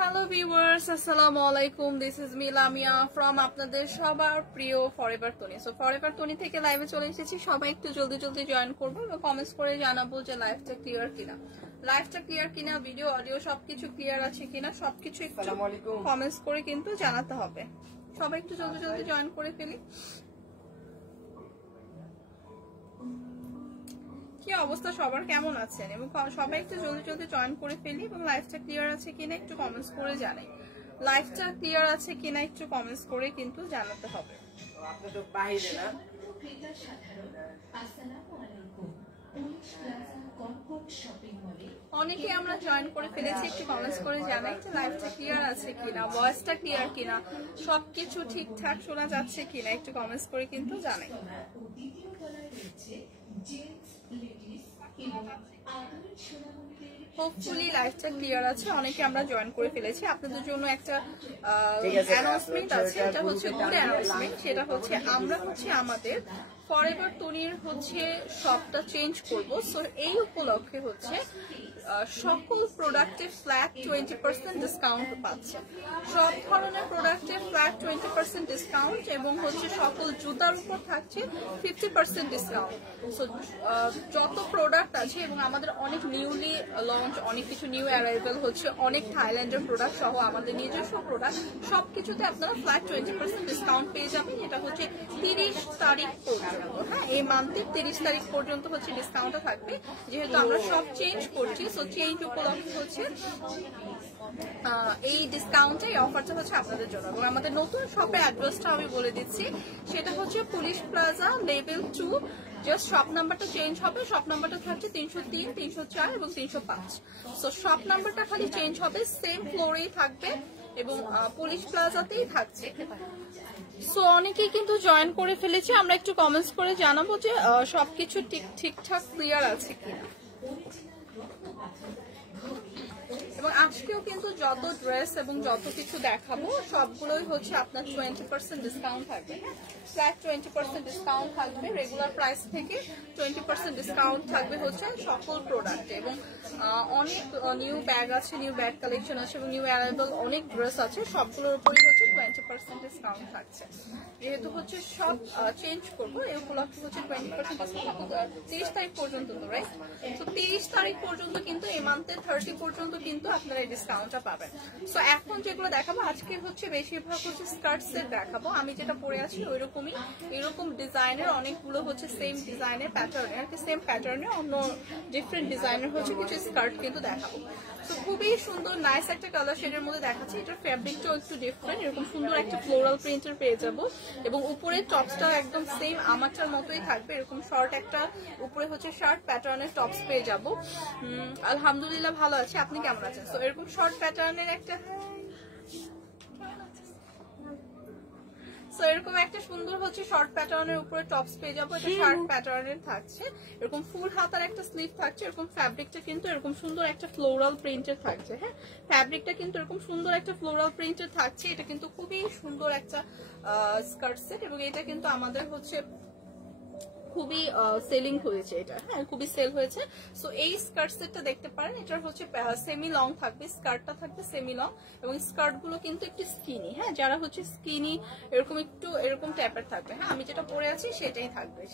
Hello viewers, আসসালামু আলাইকুম। This is me Lamia from আপনাদের সবার প্রিয় forever Toni. So forever Toni থেকে লাইভে চলে এসেছি। সবাই একটু জলদি জলদি জয়েন করবো এবং কমেন্টস করে জানাবো যে লাইভটা ক্লিয়ার কিনা, ভিডিও অডিও সবকিছু ক্লিয়ার আছে কিনা, সবকিছু একটু কমেন্টস করে কিন্তু জানাতে হবে। সবাই একটু জলদি জলদি জয়েন করে ফেলি। কি অবস্থা সবার, কেমন আছেন? এবং সবাই একটু জলদি জলদি জয়েন করে ফেলি এবং লাইভটা ক্লিয়ার আছে কিনা একটু কমেন্টস করে জানাই। লাইভটা ক্লিয়ার আছে কিনা একটু কমেন্টস করে কিন্তু জানাতে হবে। আপনি তো বাইরে না। অনেকে আমরা জয়েন করে ফেলেছি, একটু কমেন্টস করে জানাই যে লাইভটা ক্লিয়ার আছে কিনা, ভয়েসটা ক্লিয়ার কিনা, সবকিছু ঠিকঠাক শোনা যাচ্ছে কিনা একটু কমেন্টস করে কিন্তু জানাই। হোপফুলি লাইভটা ক্লিয়ার আছে। অনেকে আমরা জয়েন করে ফেলেছি। আপনাদের জন্য একটা অ্যানাউন্সমেন্ট আছে, এটা হচ্ছে গুড অ্যানাউন্সমেন্ট। সেটা হচ্ছে আমরা আমাদের ফরএভার তনির শপটা চেঞ্জ করব। সো এই উপলক্ষে সকল প্রোডাক্টে ফ্ল্যাট 20% ডিসকাউন্ট পাচ্ছে। সব ধরনের প্রোডাক্টে ফ্ল্যাট 20% ডিসকাউন্ট এবং সকল জুতার উপর থাকছে 50% ডিসকাউন্ট। সো যত প্রোডাক্ট আছে এবং আমাদের অনেক নিউলি লঞ্চ, অনেক কিছু নিউ অ্যারাইভাল অনেক থাইল্যান্ডের প্রোডাক্ট সহ আমাদের নিজস্ব প্রোডাক্ট সবকিছুতে আপনারা ফ্ল্যাট 20% ডিসকাউন্ট পেয়ে যাবেন। এটা 30 তারিখ পর্যন্ত। হ্যাঁ, এই মান্থের 30 তারিখ পর্যন্ত ডিসকাউন্টটা থাকবে। যেহেতু আমরা সব চেঞ্জ করছি, সো চেঞ্জ উপলক্ষে এই ডিসকাউন্টে এই অফারটা আপনাদের জন্য। এবং আমাদের নতুন শপের অ্যাড্রেসটা আমি বলে দিচ্ছি, সেটা police plaza level 2। Just shop নাম্বারটা চেঞ্জ হবে। শপ নাম্বারটা থাকছে 303, 304 এবং 305। সো শপ নাম্বারটা খালি চেঞ্জ হবে, সেম ফ্লোরেই থাকবে এবং পুলিশ প্লাজাতেই থাকছে। সো অনেকেই কিন্তু জয়েন করে ফেলেছে। আমরা একটু কমেন্টস করে জানাবো যে সবকিছু ঠিকঠাক ক্লিয়ার আছে কিনা। এবং আজকেও কিন্তু যত ড্রেস এবং যত কিছু দেখাবো সবগুলোই আপনার 20% ডিসকাউন্ট থাকবে। ফ্ল্যাট 20% ডিসকাউন্ট থাকবে। রেগুলার প্রাইস থেকে 20% ডিসকাউন্ট থাকবে সকল প্রোডাক্টে। এবং অনেক নিউ ব্যাগ আছে, নিউ ব্যাগ কালেকশন আছে এবং নিউ অ্যারাইভাল অনেক ড্রেস আছে। সবগুলোর উপরই 20% ডিসকাউন্ট থাকছে। যেহেতু সব চেঞ্জ করবো, এই উপলক্ষে 20% ডিসকাউন্ট 30 তারিখ পর্যন্ত, রাইট? তো 30 তারিখ পর্যন্ত কিন্তু এই মান্থের 30 পর্যন্ত কিন্তু আপনারা এই ডিসকাউন্টটা পাবেন। সো এখন যেগুলো দেখাবো আজকে বেশিরভাগ স্কার্ট সেট দেখাবো। আমি যেটা পরে আছি ওইরকমই, এরকম ডিজাইনের অনেকগুলো সেম ডিজাইনের প্যাটার্নের, আর কি সেম প্যাটার্নের অন্য ডিফারেন্ট ডিজাইনের কিছু স্কার্ট কিন্তু দেখাবো। তো খুবই সুন্দর নাইস একটা কালার শেডের মধ্যে দেখাচ্ছি। এটার ফ্যাব্রিকটাও একটু ডিফারেন্ট, এরকম সুন্দর একটা ফ্লোরাল প্রিন্টের পেয়ে যাবো। এবং উপরে টপসটা একদম সেম আমারটার মতোই থাকবে। এরকম শর্ট একটা উপরে শার্ট প্যাটার্নের টপস পেয়ে যাবো। আলহামদুলিল্লাহ ভালো আছে, আপনি কেমন আছেন? তো এরকম শর্ট প্যাটার্নের একটা এরকম একটা সুন্দর শর্ট প্যাটার্নের উপরে টপস পেয়ে যাবো। এটা শার্ট প্যাটার্নের থাকছে, এরকম ফুল হাতার একটা স্লিভ থাকছে। এরকম ফ্যাব্রিকটা কিন্তু এরকম সুন্দর একটা ফ্লোরাল প্রিন্টের থাকছে। হ্যাঁ, ফ্যাব্রিকটা কিন্তু এরকম সুন্দর একটা ফ্লোরাল প্রিন্টের থাকছে। এটা কিন্তু খুবই সুন্দর একটা স্কার্ট সেট এবং এটা কিন্তু আমাদের খুবই সেলিং হয়েছে। এটা হ্যাঁ খুবই সেল হয়েছে। সো এই স্কার্ট সেটটা দেখতে পারেন। এটার সেমি লং থাকবে, স্কার্টটা থাকবে সেমি লং এবং স্কার্ট গুলো কিন্তু একটু স্কিনি। হ্যাঁ, যারা স্কিনি এরকম একটু এরকম টাইপের থাকবে। হ্যাঁ, আমি যেটা পরে আছি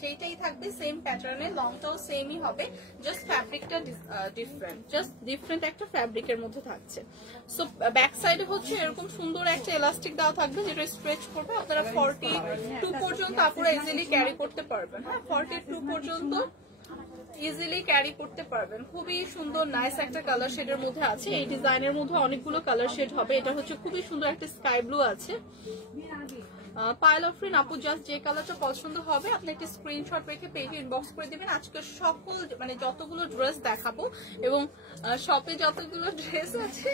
সেটাই থাকবে সেম প্যাটার্নে, লংটাও সেমই হবে। জাস্ট ফ্যাব্রিকটা ডিফারেন্ট একটা ফ্যাব্রিকের মধ্যে থাকছে। সো ব্যাক সাইডে এরকম সুন্দর একটা এলাস্টিক দেওয়া থাকবে যেটা স্ট্রেচ করবে। আপনারা 42 পর্যন্ত আপনারা ইজিলি ক্যারি করতে পারবেন। হ্যাঁ, 42 পর্যন্ত ইজিলি ক্যারি করতে পারবেন। খুবই সুন্দর নাইস একটা কালার শেডের মধ্যে আছে। এই ডিজাইনের মধ্যে অনেকগুলো কালার শেড হবে। এটা খুবই সুন্দর একটা স্কাই ব্লু আছে। পাইল অফ ফ্রেন্ড আপু, জাস্ট যে কালারটা পছন্দ হবে আপনি একটা স্ক্রিনশট রেখে পেজে ইনবক্স করে দিবেন। আজকে সকল যতগুলো ড্রেস দেখাবো এবং শপে যতগুলো ড্রেস আছে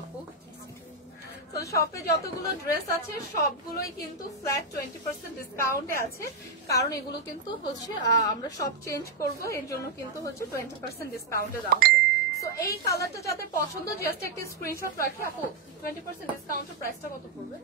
আপু, তো শপে যতগুলো ড্রেস আছে সবগুলোই কিন্তু ফ্ল্যাট 20% ডিসকাউন্টে আছে। কারণ এগুলো কিন্তু আমরা সব চেঞ্জ করব, এর জন্য কিন্তু 20% ডিসকাউন্টে দেওয়া হবে। সো এই কালারটা যাদের পছন্দ জাস্ট একটা স্ক্রিনশট রাখি। আপু 20% ডিসকাউন্টের প্রাইসটা কত পড়বে?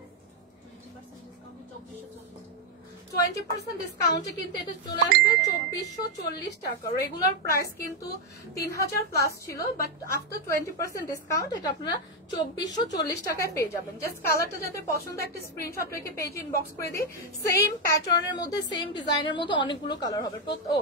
20% ডিসকাউন্টে কিন্তু এটা চলে আসবে 2440 টাকা। রেগুলার প্রাইস কিন্তু 3000 প্লাস ছিল, বাট আফটার 20% ডিসকাউন্ট এটা আপনারা 2440 টাকায় পেয়ে যাবেন। জাস্ট কালারটা যাতে পছন্দ একটা স্ক্রিনশট রেখে পেজে ইনবক্স করে দিই। সেম প্যাটার্নের মধ্যে সেম ডিজাইনের মধ্যে অনেকগুলো কালার হবে। ও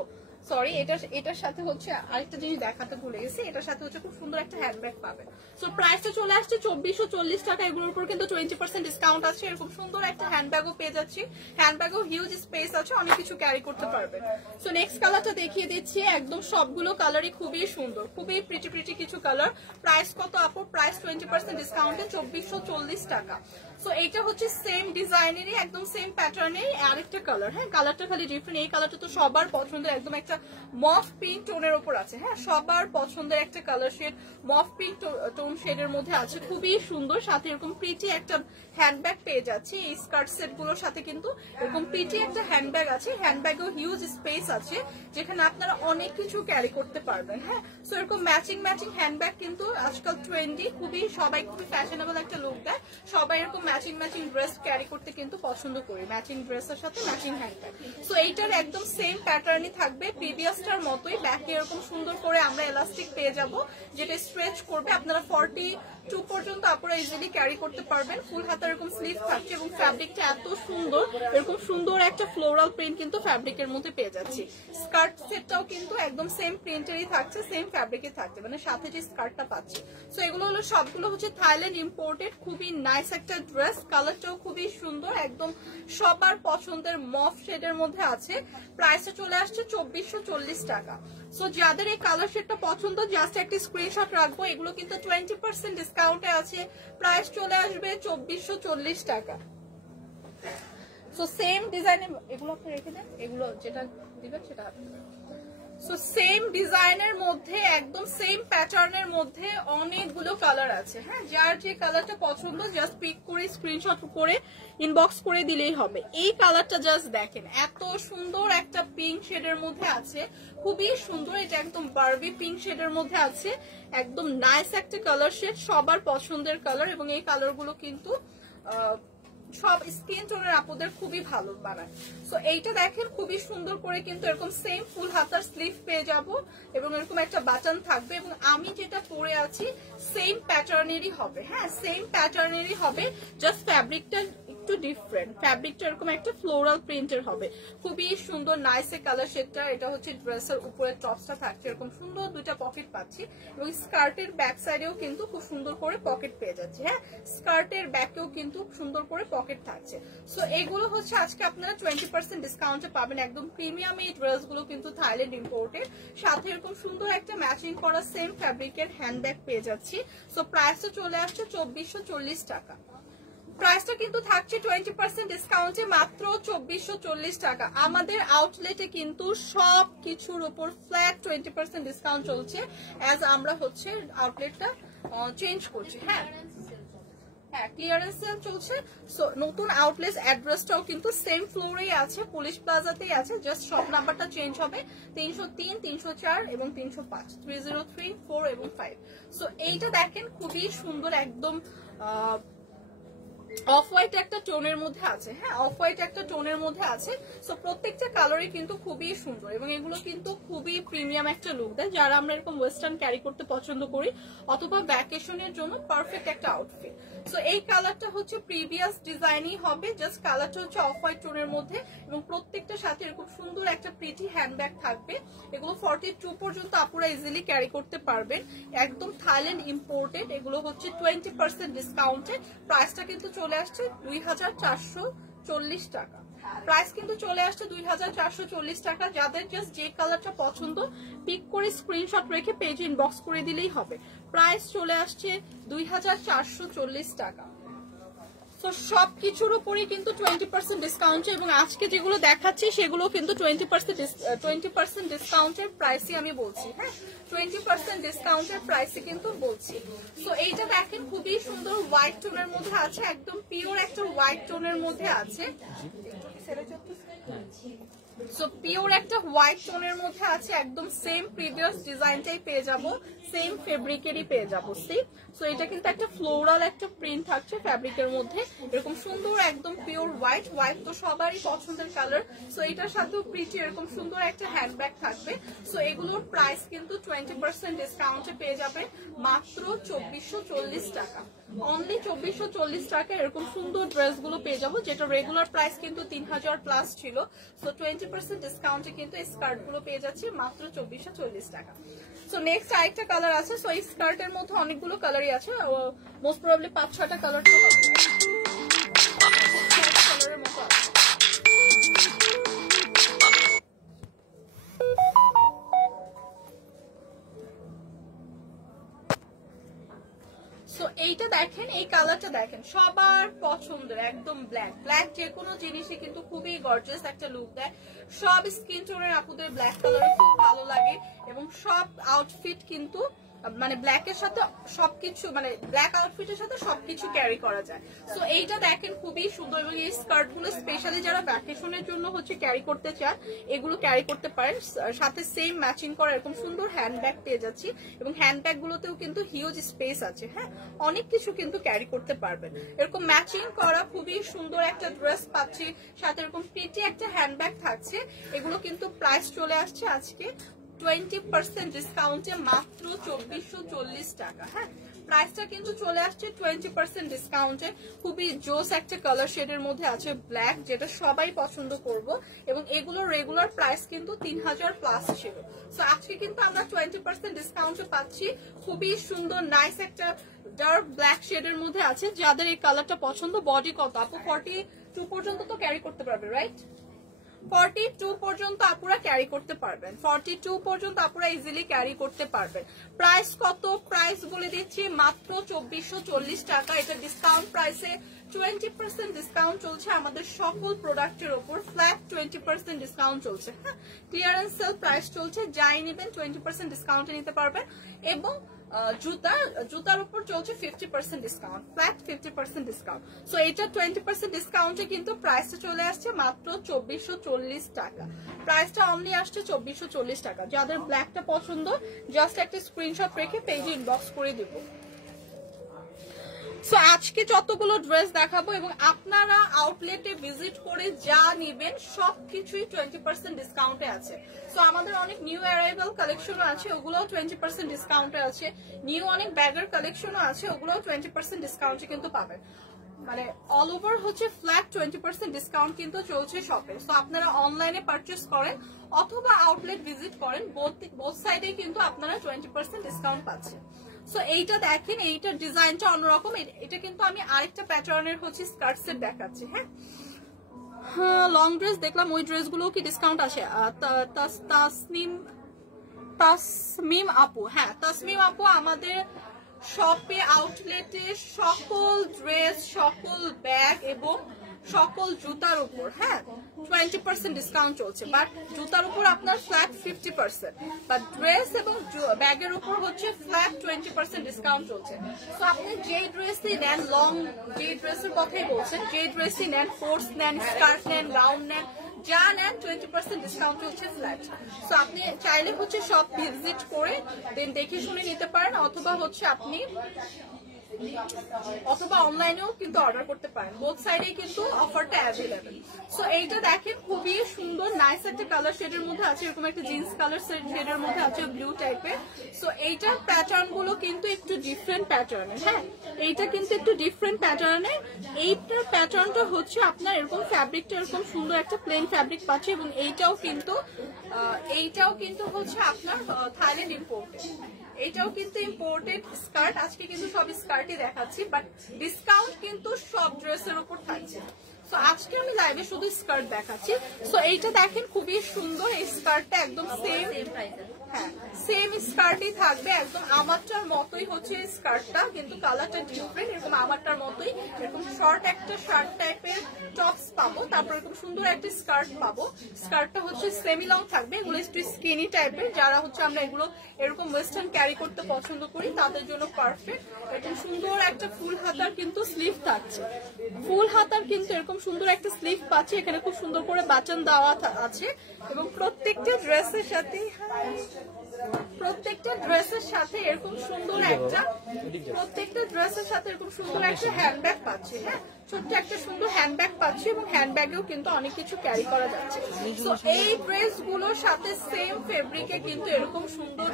সরি, এটার সাথে হচ্ছে আরেকটা জিনিস দেখাতে ভুলে গেছি, এটার সাথে হচ্ছে খুব সুন্দর একটা হ্যান্ডব্যাগ পাবেন। সো প্রাইসটা চলে আসছে 2440 টাকা। এগুলোর উপর কিন্তু 20% ডিসকাউন্ট আছে। এরকম সুন্দর একটা হ্যান্ডব্যাগও পেয়ে যাচ্ছি। হ্যান্ডব্যাগও হিউজ স্পেস আছে, অনেক কিছু ক্যারি করতে পারবেন। সো নেক্সট কালারটা দেখিয়ে দিচ্ছি। একদম সবগুলো কালারই খুবই সুন্দর, খুবই প্রিটি কিছু কালার। প্রাইস কত আপু? প্রাইস 20% ডিসকাউন্টে 2440 টাকা। সো এইটা হচ্ছে সেম ডিজাইনেরই একদম সেম প্যাটার্নেই আরেকটা কালার। হ্যাঁ, কালারটা খালি ডিফারেন্ট। এই কালারটা তো সবার পছন্দের, একদম একটা মফ পিঙ্ক টোনের উপর আছে। হ্যাঁ, সবার পছন্দের একটা কালার শেড, মফ পিঙ্ক টোন শেডের মধ্যে আছে, খুবই সুন্দর। সাথে এরকম প্রিটি একটা হ্যান্ডব্যাগ পেয়ে যাচ্ছে। এই স্কার্ট সেট গুলোর সাথে কিন্তু এরকম প্রিটি একটা হ্যান্ডব্যাগ আছে। হ্যান্ডব্যাগেও হিউজ স্পেস আছে, যেখানে আপনারা অনেক কিছু ক্যারি করতে পারবেন। হ্যাঁ, সো এরকম ম্যাচিং ব্যাগ কিন্তু আজকাল ট্রেন্ডি, সবাই খুবই ফ্যাশনেবল একটা লুক দেয়। সবাই এরকম ম্যাচিং ড্রেস ক্যারি করতে কিন্তু পছন্দ করি, ম্যাচিং ড্রেসের সাথে ম্যাচিং হ্যান্ডব্যাগ। সো এইটার একদম সেম প্যাটার্নই থাকবে প্রিভিয়াসটার মতোই। ব্যাকে এরকম সুন্দর করে আমরা এলাস্টিক পেয়ে যাব, যেটা স্ট্রেচ করবে। আপনারা 42 পর্যন্ত আপনারা ইজিলি ক্যারি করতে পারবেন। ফুল হাতা এরকম স্লিভ থাকছে এবং ফ্যাব্রিকটা এত সুন্দর, এরকম সুন্দর একটা ফ্লোরাল প্রিন্ট কিন্তু ফ্যাব্রিকের মধ্যে পেয়ে যাচ্ছি। স্কার্ট সেটটাও কিন্তু একদম সেম প্রিন্টেরই থাকছে, সেম ফ্যাব্রিকে থাকছে, মানে সাথে যে স্কার্টটা পাচ্ছি। সো এগুলো হলো সবগুলো হচ্ছে থাইল্যান্ড ইম্পোর্টেড, খুবই নাইস একটা ড্রেস। কালারটাও খুবই সুন্দর, একদম সবার পছন্দের মফ শেডের মধ্যে আছে। প্রাইসটা চলে আসছে 2440 টাকা। সো যাদের এই কালার শেডটা পছন্দ, জাস্ট একটা স্ক্রিনশট রাখবো। এগুলো কিন্তু 20% ডিসকাউন্টে আছে। প্রাইস চলে আসবে 2440 টাকা। সো সেম ডিজাইনে এগুলো আপনি রেখে দেন, এগুলো যেটা দিবেন সেটা। সো সেম ডিজাইনের মধ্যে একদম সেম প্যাটার্নের মধ্যে অনেকগুলো কালার আছে। হ্যাঁ, যার যে কালারটা পছন্দ জাস্ট পিক করে স্ক্রিনশট করে ইনবক্স করে দিলেই হবে। এই কালারটা জাস্ট দেখেন, এত সুন্দর একটা পিঙ্ক শেডের মধ্যে আছে, খুবই সুন্দর। এটা একদম বারবি পিঙ্ক শেডের মধ্যে আছে, একদম নাইস একটা কালার শেড, সবার পছন্দের কালার। এবং এই কালারগুলো কিন্তু সব স্কিন টোনের আপুদের খুবই ভালো বানায়। সো এইটা দেখেন, খুবই সুন্দর করে কিন্তু এরকম সেম ফুল হাতার স্লিভ পেয়ে যাব এবং এরকম একটা বাটন থাকবে। এবং আমি যেটা পরে আছি সেম প্যাটার্নেরই হবে। হ্যাঁ, সেম প্যাটার্নেরই হবে, জাস্ট ফ্যাব্রিকটা একটু ডিফারেন্ট। ফ্যাব্রিকটা এরকম একটা ফ্লোরাল প্রিন্টের হবে, খুবই সুন্দর নাইস এ কালার শেডটা। এটা হচ্ছে ড্রেসের উপরে টপসটা থাকছে, এরকম সুন্দর দুইটা পকেট পাচ্ছি এবং স্কার্টের ব্যাক সাইডেও কিন্তু খুব সুন্দর করে পকেট পেয়ে যাচ্ছে। হ্যাঁ, স্কার্টের ব্যাকেও কিন্তু সুন্দর করে পকেট থাকছে। সো এগুলো হচ্ছে আজকে আপনারা 20% ডিসকাউন্টে পাবেন। একদম প্রিমিয়াম এই ড্রেসগুলো কিন্তু থাইল্যান্ড ইম্পোর্টেড, সাথে এরকম সুন্দর একটা ম্যাচিং করা সেম ফ্যাব্রিকের হ্যান্ডব্যাগ পেয়ে যাচ্ছি। সো প্রাইসটা চলে আসছে 2440 টাকা। প্রাইসটা কিন্তু থাকছে 20% ডিসকাউন্টে মাত্র 2440 টাকা। আমাদের আউটলেটে কিন্তু সব কিছুর উপর ফ্ল্যাট 20% ডিসকাউন্ট চলছে, অ্যাজ আমরা হচ্ছে আউটলেটটা চেঞ্জ করছি। হ্যাঁ, ক্লিয়ারেন্স সেল চলছে। সো নতুন আউটলেট অ্যাড্রেসটাও কিন্তু সেম ফ্লোরেই আছে, পুলিশ প্লাজাতেই আছে, জাস্ট শপ নাম্বারটা চেঞ্জ হবে। 303, 304 এবং 305, 303, 4 এবং 5। সো এইটা দেখেন, খুবই সুন্দর, একদম অফ হোয়াইট একটা টোনের মধ্যে আছে। হ্যাঁ, অফ হোয়াইট একটা টোনের মধ্যে আছে। সো প্রত্যেকটা কালারই কিন্তু খুবই সুন্দর এবং এগুলো কিন্তু খুবই প্রিমিয়াম একটা লুক দেয়, যারা আমরা এরকম ওয়েস্টার্ন ক্যারি করতে পছন্দ করি অথবা ভ্যাকেশনের জন্য পারফেক্ট একটা আউটফিট। সো এই কালারটা হচ্ছে প্রিভিয়াস ডিজাইনই হবে, জাস্ট কালারটা হচ্ছে অফ হোয়াইট টোনের মধ্যে এবং প্রত্যেকটা সাথে এরকম সুন্দর একটা প্রিটি হ্যান্ডব্যাগ থাকবে। এগুলো 42 পর্যন্ত আপুরা ইজিলি ক্যারি করতে পারবেন, একদম থাইল্যান্ড ইম্পোর্টেড। এগুলো হচ্ছে 20% ডিসকাউন্টে। প্রাইসটা কিন্তু চলে আসছে 2440 টাকা। প্রাইস কিন্তু চলে আসছে 2440 টাকা। যাদের জাস্ট যে কালারটা পছন্দ পিক করে স্ক্রিনশট রেখে পেজ ইনবক্স করে দিলেই হবে। প্রাইস চলে আসছে 2440 টাকা। তো সবকিছুর উপরেই কিন্তু 20% ডিসকাউন্ট এবং আজকে যেগুলো দেখাচ্ছি সেগুলো কিন্তু 20% ডিসকাউন্টের প্রাইসই আমি বলছি। হ্যাঁ, 20% ডিসকাউন্টের প্রাইসে কিন্তু বলছি। তো এইটা দেখেন, খুবই সুন্দর হোয়াইট টোনের মধ্যে আছে, একদম পিওর একটা হোয়াইট টোনের মধ্যে আছে। সো পিওর একটা হোয়াইট টোনের মধ্যে আছে, একদম সেম প্রিভিয়াস ডিজাইনটাই পেয়ে যাব, সেম ফেব্রিকেরই পেয়ে যাবো। সো এটা কিন্তু একটা ফ্লোরাল একটা প্রিন্ট থাকছে ফ্যাব্রিকের মধ্যে, এরকম সুন্দর একদম পিওর হোয়াইট। হোয়াইট তো সবারই পছন্দের কালার। সো এটার সাথেও প্রিটি এরকম সুন্দর একটা হ্যান্ডব্যাগ থাকবে। সো এগুলোর প্রাইস কিন্তু 20% ডিসকাউন্টে পেয়ে যাবে মাত্র 2440 টাকা। অনলি 2440 টাকা এরকম সুন্দর ড্রেসগুলো পেয়ে যাবো, যেটা রেগুলার প্রাইস কিন্তু 3000 প্লাস ছিল। সো 20% ডিসকাউন্টে কিন্তু এই স্কার্ট গুলো পেয়ে যাচ্ছে মাত্র 2440 টাকা। সো নেক্সট আরেকটা কালার আছে। সো এই স্কার্টের মধ্যে অনেকগুলো কালারই আছে, মোস্ট প্রবাবলি 5-6টা কালার তো হবে, কালারের মতো আছে। সো এইটা দেখেন, এই কালারটা দেখেন, সবার পছন্দের একদম ব্ল্যাক। ব্ল্যাক যে কোনো জিনিসই কিন্তু খুবই গর্জিয়াস একটা লুক দেয়। সব স্কিন টোনের আপুদের ব্ল্যাক কালার খুব ভালো লাগে এবং সব আউটফিট কিন্তু মানে ব্ল্যাকের সাথে সবকিছু, মানে ব্ল্যাক আউটফিটের সাথে সবকিছু ক্যারি করা যায়। সো এইটা দেখেন খুবই সুন্দর এবং এই স্কার্ট গুলো স্পেশালি যারা ভ্যাকেশনের জন্য হচ্ছে ক্যারি করতে চান এগুলো ক্যারি করতে পারেন। সাথে সেম ম্যাচিং করা এরকম সুন্দর হ্যান্ডব্যাগ পেয়ে যাচ্ছি এবং হ্যান্ডব্যাগ গুলোতেও কিন্তু হিউজ স্পেস আছে। হ্যাঁ, অনেক কিছু কিন্তু ক্যারি করতে পারবেন। এরকম ম্যাচিং করা খুবই সুন্দর একটা ড্রেস পাচ্ছি, সাথে এরকম প্রিটি একটা হ্যান্ডব্যাগ থাকছে। এগুলো কিন্তু প্রাইস চলে আসছে আজকে 20% ডিসকাউন্টে মাত্র 2440 টাকা। হ্যাঁ, প্রাইসটা কিন্তু চলে আসছে 20% ডিসকাউন্টে। খুবই জোস একটা কালার শেডের মধ্যে আছে ব্ল্যাক, যেটা সবাই পছন্দ করব এবং এগুলোর রেগুলার প্রাইস কিন্তু 3000 প্লাস ছিল। সো আজকে কিন্তু আমরা 20% ডিসকাউন্টে পাচ্ছি। খুবই সুন্দর নাইস একটা ডার্ক ব্ল্যাক শেডের মধ্যে আছে। যাদের এই কালারটা পছন্দ, বডি কত আপু? 42 পর্যন্ত তো ক্যারি করতে পারবে, রাইট? 42 পর্যন্ত আপুরা ক্যারি করতে পারবেন, 42 পর্যন্ত আপুরা ইজিলি ক্যারি করতে পারবেন। প্রাইস কত? প্রাইস বলে দিচ্ছি মাত্র 2440 টাকা। এটা ডিসকাউন্ট প্রাইসে 20% ডিসকাউন্ট চলছে আমাদের সকল প্রোডাক্টের উপর, ফ্ল্যাট 20% ডিসকাউন্ট চলছে। হ্যাঁ, ক্লিয়ারেন্স সেল প্রাইস চলছে, যাই নেবেন 20% ডিসকাউন্টে নিতে পারবেন। এবং জুতার উপর চলছে 50% ডিসকাউন্ট, ফ্ল্যাট 50% ডিসকাউন্ট। সো এটা 20% ডিসকাউন্টে কিন্তু প্রাইসটা চলে আসছে মাত্র 2440 টাকা। প্রাইসটা অনলি আসছে 2440 টাকা। যাদের ব্ল্যাকটা পছন্দ জাস্ট একটা স্ক্রিনশট রেখে পেজে ইনবক্স করে দিব। সো আজকে যতগুলো ড্রেস দেখাবো এবং আপনারা আউটলেটে ভিজিট করে যা নেবেন সবকিছুই 20% ডিসকাউন্টে আছে। সো আমাদের অনেক নিউ অ্যারাইভাল কালেকশনও আছে, ওগুলোও 20% ডিসকাউন্টে আছে। নিউ অনেক ব্যাগের কালেকশনও আছে, ওগুলোও 20% ডিসকাউন্টে কিন্তু পাবেন। মানে অল ওভার হচ্ছে ফ্ল্যাট 20% ডিসকাউন্ট কিন্তু চলছে শপে। সো আপনারা অনলাইনে পারচেস করেন অথবা আউটলেট ভিজিট করেন, বোথ সাইডে কিন্তু আপনারা 20% ডিসকাউন্ট পাচ্ছেন। সো এইটা দেখেন, এইটার ডিজাইনটা অন্যরকম। এটা কিন্তু আমি আরেকটা প্যাটার্নের হচ্ছে স্কার্ট সেট দেখাচ্ছি। হ্যাঁ, লং ড্রেস দেখলাম, ওই ড্রেসগুলো কি ডিসকাউন্ট আছে? তাসমিম আপু, হ্যাঁ তাসমিম আপু, আমাদের শপে আউটলেটে সকল ড্রেস, সকল ব্যাগ এবং সকল জুতার উপর হ্যাঁ 20% ডিসকাউন্ট চলছে। বাট জুতার উপর আপনার ফ্ল্যাট 50%, বাট ড্রেস এবং ব্যাগের উপর হচ্ছে ফ্ল্যাট 20% ডিসকাউন্ট চলছে। তো আপনি যে ড্রেসই নেন, লং যে ড্রেসের কথাই বলছেন, যে ড্রেসই নেন, ফোর্স নেন, স্কার্ট নেন, গাউন নেন, যা নেন 20% ডিসকাউন্ট হচ্ছে ফ্ল্যাট। সো আপনি চাইলে হচ্ছে সব ভিজিট করে দেন দেখে শুনে নিতে পারেন, অথবা হচ্ছে আপনি অনলাইনেও কিন্তু অর্ডার করতে পারেন। বোথ সাইডে কিন্তু অফারটা অ্যাভেলেবেল। সো এইটা দেখেন খুবই সুন্দর নাইস একটা কালার শেডের মধ্যে আছে, এরকম একটা জিন্স কালার শেডের মধ্যে আছে ব্লু টাইপের। সো এইটার প্যাটার্ন গুলো কিন্তু একটু ডিফারেন্ট প্যাটার্নের। হ্যাঁ, এইটা কিন্তু একটু ডিফারেন্ট প্যাটার্নের। এইটার প্যাটার্নটা হচ্ছে আপনার এরকম ফ্যাব্রিকটা এরকম সুন্দর একটা প্লেন ফ্যাব্রিক পাচ্ছে এবং এইটাও কিন্তু হচ্ছে আপনার থাইল্যান্ড ইম্পোর্টেড। এটাও কিন্তু ইম্পোর্টেড স্কার্ট। আজকে কিন্তু সব স্কার্টই দেখাচ্ছি, বাট ডিসকাউন্ট কিন্তু সব ড্রেসের উপর থাকছে। সো আজকে আমি লাইভে শুধু স্কার্ট দেখাচ্ছি। সো এইটা দেখেন খুবই সুন্দর, এই স্কার্টটা একদম সেম, হ্যাঁ সেম স্কার্টই থাকবে, একদম আমারটার মতোই হচ্ছে স্কার্টটা, কিন্তু কালারটা ডিফারেন্ট। এরকম আমারটার মতোই এরকম শর্ট একটা শার্ট টাইপের টপস পাবো, তারপর এরকম সুন্দর একটা স্কার্ট পাবো। স্কার্টটা হচ্ছে সেমি লং থাকবে, এগুলো একটু স্কিনি টাইপের, যারা হচ্ছে আমরা এগুলো এরকম ওয়েস্টার্ন ক্যারি করতে পছন্দ করি তাদের জন্য পারফেক্ট। এরকম সুন্দর একটা ফুল হাতার কিন্তু স্লিভ থাকছে, ফুল হাতার কিন্তু এরকম এরকম সুন্দর একটা স্লিভ পাচ্ছি, এখানে খুব সুন্দর করে বাটন দেওয়া আছে এবং প্রত্যেকটা ড্রেসের সাথে এরকম সুন্দর একটা হ্যান্ডব্যাগ পাচ্ছি। হ্যাঁ, ছোট্ট একটা সুন্দর হ্যান্ডব্যাগ পাচ্ছি এবং হ্যান্ডব্যাগেও কিন্তু অনেক কিছু ক্যারি করা যাচ্ছে। তো এই ড্রেসগুলোর সাথে সেম ফেব্রিকে কিন্তু এরকম সুন্দর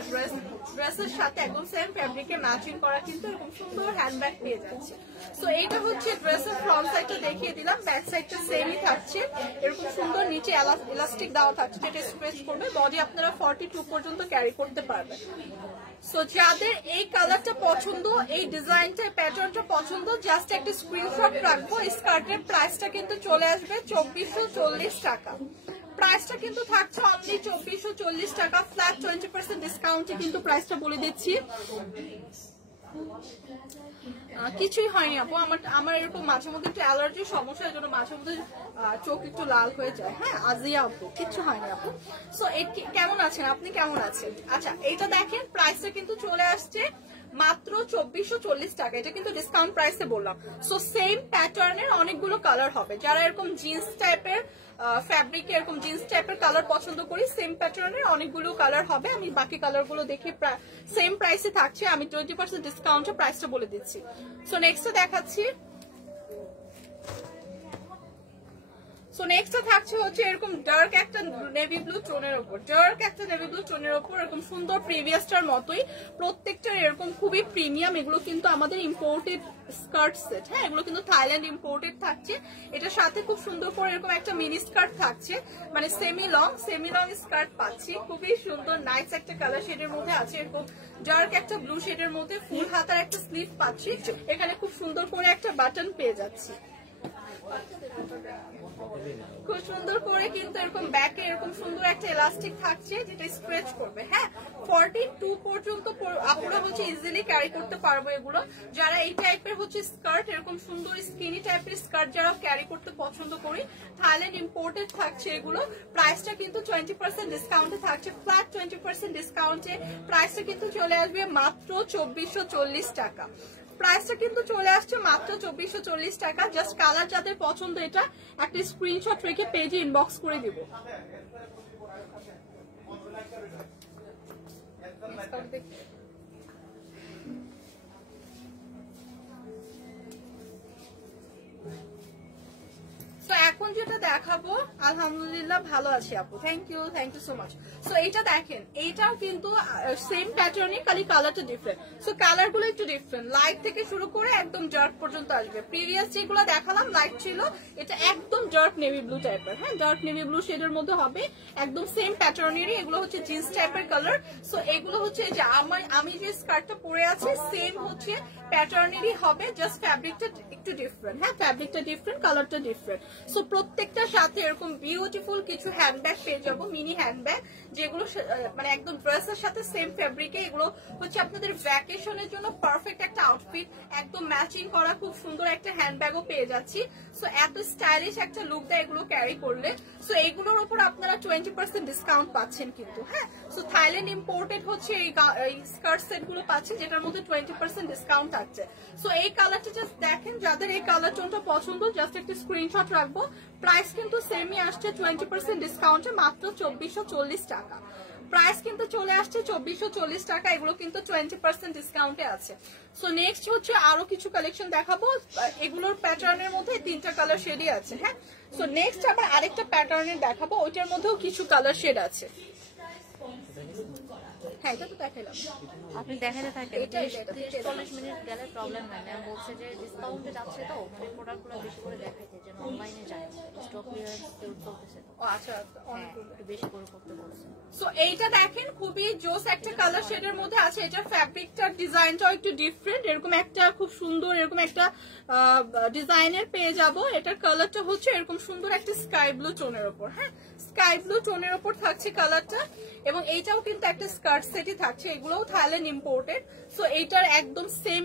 ড্রেসের সাথে একদম সেম ফেব্রিকে ম্যাচিং করা কিন্তু এরকম সুন্দর হ্যান্ডব্যাগ পেয়ে যাচ্ছে। তো এইটা হচ্ছে ড্রেসের ফ্রন্ট সাইডটা দেখিয়ে দিলাম, ব্যাক সাইডটা সেমই থাকছে, এরকম সুন্দর নিচে ইলাস্টিক দেওয়া থাকছে যেটা স্ট্রেচ করবে, বডি আপনারা 42 পর্যন্ত ক্যারি করতে পারবেন। সো যাদের এই কালারটা পছন্দ, এই ডিজাইনটা, প্যাটার্নটা পছন্দ, জাস্ট একটা স্ক্রিনশট রাখবো। স্কার্টের প্রাইসটা কিন্তু চলে আসবে 2440 টাকা। প্রাইসটা কিন্তু থাকছে অনলি 2440 টাকা, ফ্ল্যাট 20% ডিসকাউন্টে কিন্তু প্রাইসটা বলে দিচ্ছি। কিছুই হয়নি আপু, আমার এরকম মাঝে মধ্যে একটু অ্যালার্জির সমস্যা, এর জন্য মাঝে মধ্যে চোখ একটু লাল হয়ে যায়। হ্যাঁ, আজিয়া আপু, কিছু হয়নি আপু। সো কেমন আছেন আপনি, কেমন আছেন? আচ্ছা, এইটা দেখেন প্রাইসটা কিন্তু চলে আসছে মাত্র 2440 টাকা, এটা কিন্তু ডিসকাউন্ট প্রাইসে বললাম। সো সেম প্যাটার্নের অনেকগুলো কালার হবে, যারা এরকম জিন্স টাইপের ফ্যাব্রিক, এরকম জিন্স টাইপের কালার পছন্দ করি, সেম প্যাটার্নের অনেকগুলো কালার হবে। আমি বাকি কালারগুলো দেখি সেম প্রাইসে থাকছে, আমি 20% ডিসকাউন্টে প্রাইসটা বলে দিচ্ছি। সো নেক্সটে দেখাচ্ছি। সো নেক্সটটা থাকছে হচ্ছে এরকম ডার্ক একটা নেভি ব্লু টোনের উপর, এরকম সুন্দর প্রিভিয়াসটার মতোই প্রত্যেকটা এরকম খুবই প্রিমিয়াম। এগুলো কিন্তু আমাদের ইম্পোর্টেড স্কার্ট সেট। হ্যাঁ, এগুলো কিন্তু থাইল্যান্ড ইম্পোর্টেড থাকছে। এটার সাথে খুব সুন্দর করে এরকম একটা মিনি স্কার্ট থাকছে, মানে সেমি লং স্কার্ট পাচ্ছি, খুবই সুন্দর নাইস একটা কালার শেডের মধ্যে আছে, এরকম ডার্ক একটা ব্লু শেডের মধ্যে ফুল হাতার একটা স্লিভ পাচ্ছি, এখানে খুব সুন্দর করে একটা বাটন পেয়ে যাচ্ছি। খুব সুন্দর করে কিন্তু এরকম ব্যাকে এরকম সুন্দর একটা এলাস্টিক থাকছে যেটা স্ট্রেচ করবে। হ্যাঁ, 42 পর্যন্ত আপুরা হচ্ছে ইজিলি ক্যারি করতে পারবো এগুলো। যারা এই টাইপের হচ্ছে স্কার্ট, এরকম সুন্দর স্কিনি টাইপের স্কার্ট যারা ক্যারি করতে পছন্দ করি, থাইল্যান্ড ইম্পোর্টেড থাকছে এগুলো। প্রাইসটা কিন্তু 20% ডিসকাউন্টে থাকছে, ফ্ল্যাট 20% ডিসকাউন্টে প্রাইসটা কিন্তু চলে আসবে মাত্র 2440 টাকা। প্রাইসটা কিন্তু চলে আসছে মাত্র 2440 টাকা। জাস্ট কালার যাদের পছন্দ, এটা একটা স্ক্রিনশট রেখে পেজে ইনবক্স করে দিব। তো এখন যেটা দেখাবো, আলহামদুলিল্লাহ ভালো আছি আপু, thank you so much. So এইটা দেখেন, এইটাও কিন্তু সেম প্যাটার্নই, খালি কালারটা ডিফারেন্ট। সো কালার গুলো একটু ডিফারেন্ট, লাইট থেকে শুরু করে একদম ডার্ক পর্যন্ত আসবে। প্রিভিয়াস যেগুলো দেখালাম লাইট ছিল, এটা একদম ডার্ক নেভি ব্লু টাইপের। হ্যাঁ, ডার্ক নেভি ব্লু শেডের মধ্যে হবে, একদম সেম প্যাটার্নেরই। এগুলো হচ্ছে জিন্স টাইপের কালার। সো এগুলো হচ্ছে যে আমি যে স্কার্টটা পরে আছি সেম হচ্ছে প্যাটার্নেরই হবে, জাস্ট ফ্যাব্রিকটা একটু ডিফারেন্ট। হ্যাঁ, ফ্যাব্রিকটা ডিফারেন্ট, কালারটা ডিফারেন্ট। সো প্রত্যেকটার সাথে এরকম বিউটিফুল কিছু হ্যান্ডব্যাগ পেয়ে যাবো, মিনি হ্যান্ডব্যাগ, যেগুলো মানে একদম ড্রেসের সাথে সেম ফ্যাব্রিকে। এগুলো হচ্ছে আপনাদের ভ্যাকেশনের জন্য পারফেক্ট একটা আউটফিট, একদম ম্যাচিং করা খুব সুন্দর একটা হ্যান্ডব্যাগও পেয়ে যাচ্ছি। সো এত স্টাইলিশ একটা লুক দেয় এগুলো ক্যারি করলে। সো এগুলোর উপর আপনারা 20% ডিসকাউন্ট পাচ্ছেন কিন্তু। হ্যাঁ, সো থাইল্যান্ড ইম্পোর্টেড হচ্ছে এই স্কার্ট সেট গুলো পাচ্ছেন, যেটার মধ্যে 20% ডিসকাউন্ট থাকছে। সো এই কালারটা জাস্ট দেখেন, যাদের এই কালার টোনটা পছন্দ জাস্ট একটা স্ক্রিনশট রাখবো। প্রাইস কিন্তু সেমই আসছে 20% ডিসকাউন্টে মাত্র 2440 টাকা। প্রাইস কিন্তু চলে আসছে 2440 টাকা, এগুলো কিন্তু 20% ডিসকাউন্টে আছে। সো নেক্সট হচ্ছে আরো কিছু কালেকশন দেখাবো, এগুলোর প্যাটার্নের মধ্যে 3টা কালার শেডই আছে। হ্যাঁ, সো নেক্সট আবার আরেকটা প্যাটার্নের দেখাবো, ওইটার মধ্যেও কিছু কালার শেড আছে। হ্যাঁ, এটা তো দেখাইলাম, আপনি দেখাতে থাকেন। 30-40 মিনিট গেলে প্রবলেম হয় না, বলছে যে ডিসকাউন্টে যাচ্ছে, তো মানে প্রোডাক্টগুলো বেশি করে দেখাইতে, যেন অনলাইনে যায়, স্টক ক্লিয়ারেন্স সেল চলতেছে। ও আচ্ছা, একটু বেশি করে করতে বলছে। সো এইটা দেখেন, খুবই জোস একটা কালার শেডের মধ্যে আছে। এটা ফ্যাব্রিকটা ডিজাইনটাও একটু ডিফারেন্ট, এরকম একটা খুব সুন্দর এরকম একটা ডিজাইনের পেয়ে যাব। এটার কালারটা হচ্ছে এরকম সুন্দর একটা স্কাই ব্লু টোনের উপর। হ্যাঁ, স্কাই ব্লু টোনের উপর থাকছে কালারটা, এবং এইটাও কিন্তু একটা স্কার্ট সেটই থাকছে, এগুলোও থাইল্যান্ড ইম্পোর্টেড। সো এইটার একদম সেম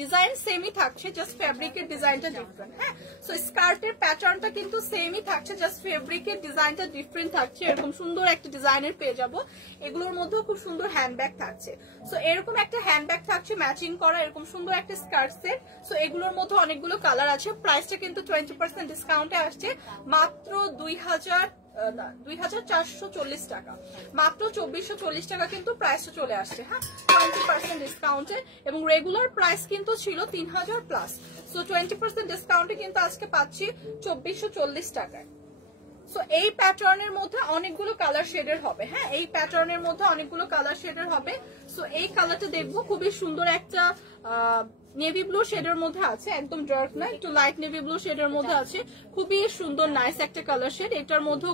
ডিজাইন সেমই থাকছে, জাস্ট ফেব্রিকের ডিজাইনটা ডিফারেন্ট। হ্যাঁ, সো স্কার্টের প্যাটার্নটা কিন্তু সেমই থাকছে, জাস্ট ফেব্রিকের ডিজাইনটা ডিফারেন্ট থাকছে। এরকম সুন্দর একটা ডিজাইনের পেয়ে যাবো। এগুলোর মধ্যেও খুব সুন্দর হ্যান্ডব্যাগ থাকছে। সো এরকম একটা হ্যান্ডব্যাগ থাকছে ম্যাচিং করা, এরকম সুন্দর একটা স্কার্ট সেট। সো এগুলোর মধ্যে অনেকগুলো কালার আছে। প্রাইসটা কিন্তু 20% ডিসকাউন্টে আসছে, মাত্র 2440 টাকা, মাত্র 2440 টাকা কিন্তু প্রাইসটা চলে আসছে। হ্যাঁ, 20% ডিসকাউন্টে, এবং রেগুলার প্রাইস কিন্তু ছিল 3000 প্লাস। সো 20% ডিসকাউন্টে কিন্তু আজকে পাচ্ছি 2440 টাকায়। সো এই প্যাটার্নের মধ্যে অনেকগুলো কালার শেডের হবে। হ্যাঁ, এই প্যাটার্নের মধ্যে অনেকগুলো কালার শেডের হবে। সো এই কালারটা দেখবো, খুবই সুন্দর একটা নেভি ব্লু শেডের মধ্যে আছে, একদম ডার্ক না, একটু লাইট নেভি ব্লু শেডের মধ্যে আছে, খুবই সুন্দর নাইস একটা কালার শেড। এটার মধ্যেও